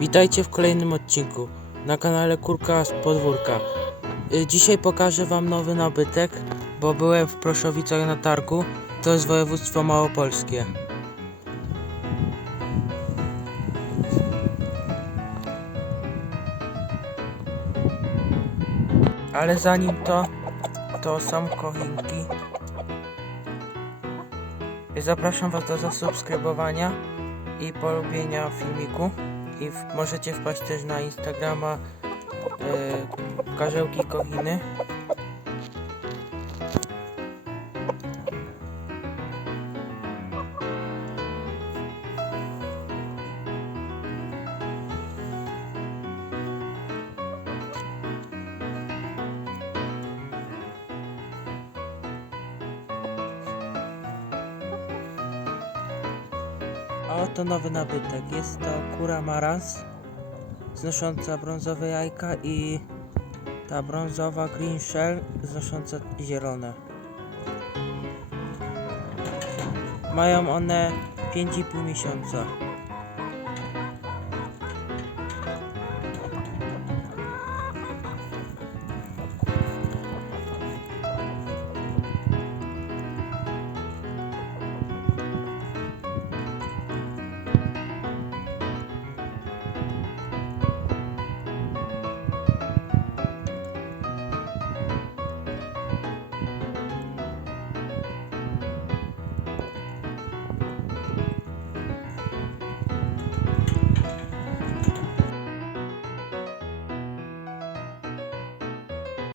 Witajcie w kolejnym odcinku na kanale Kurka z podwórka. Y, Dzisiaj pokażę wam nowy nabytek, bo byłem w Proszowicach na targu. To jest województwo małopolskie. Ale zanim to, to są kochinki. Zapraszam was do zasubskrybowania i polubienia filmiku. I w, możecie wpaść też na Instagrama e, Karzełki Kochiny. A oto nowy nabytek. Jest to kura maras znosząca brązowe jajka i ta brązowa green shell znosząca zielone. Mają one 5,5 miesiąca.